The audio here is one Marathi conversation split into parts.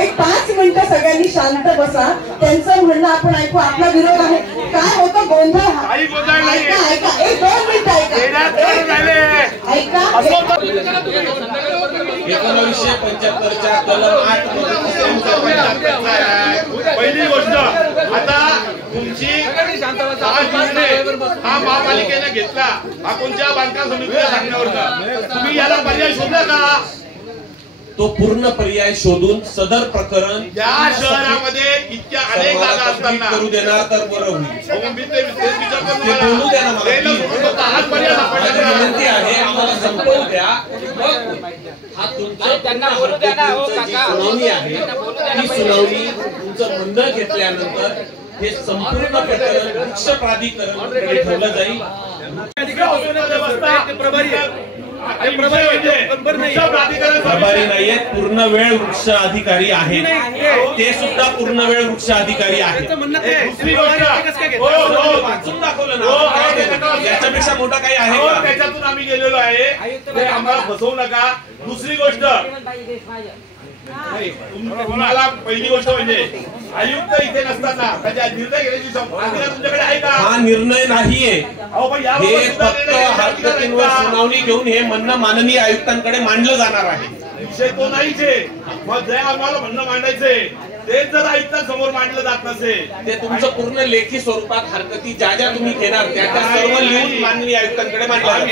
एक 5 मिनिटं सगळ्यांनी शांत बसा. त्यांचं म्हणणं आपण ऐकू. आपला विरोध आहे. काय होतं गोंधळ हा? ऐका ऐका, 1-2 मिनिटं ऐका. 1975च्या कलम 8 पहिली गोष्ट, आता तुमची हा महापालिकेने घेतला, हा कोणत्या बांधकाम समितीच्या सांगण्यावर तुम्ही याला पर्याय शोधला का? तो पूर्ण पर्याय शोधून सदर प्रकरण या शहरामध्ये इतक्या अनेक जागा असताना करू देणार तर बरं होईल. बोलू द्या ना मला. विनंती आहे, आम्हाला संपवू द्या. हा तुमचा त्यांना बोलू द्या ना. हो काका, सुनावणी आहे. ही सुनावणी तुमचं म्हणणं घेतल्यानंतर हे संपूर्ण प्रकरण वृक्ष प्राधिकरण ठेवलं जाईल. प्रभारी नाहीये, पूर्ण वेळ वृक्ष अधिकारी आहेत. ते सुद्धा पूर्ण वेळ वृक्ष अधिकारी आहेत. दुसरी गोष्ट वाचून दाखवलं ना, याच्यापेक्षा मोठा काही आहे का? त्याच्यातून आम्ही गेलेलो आहे. आम्हाला फसवू नका. दुसरी गोष्ट, तुम्हाला पहिली गोष्ट म्हणजे आयुक्त इथे नसताना त्याच्या निर्णय घेण्याची तुमच्याकडे आहे का? हा निर्णय नाहीये. हे फक्त हरकतींवर सुनावणी घेऊन हे म्हणणं माननीय आयुक्तांकडे मांडलं जाणार आहे. विषय तो नाहीच आहे. मग जे आम्हाला म्हणणं मांडायचंय ते जर आयुक्तांसमोर मांडलं जात नसेल, ते तुमचं पूर्ण लेखी स्वरूपात हरकती ज्या ज्या तुम्ही घेणार त्या सर्व लिहून माननीय आयुक्तांकडे मांडलं.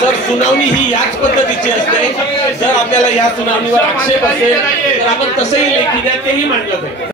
जर सुनावणी ही याच पद्धतीची असते, जर आपल्याला या सुनावणीवर आक्षेप असेल तर आपण तसंही लेखी द्या, तेही मांडलं जाईल.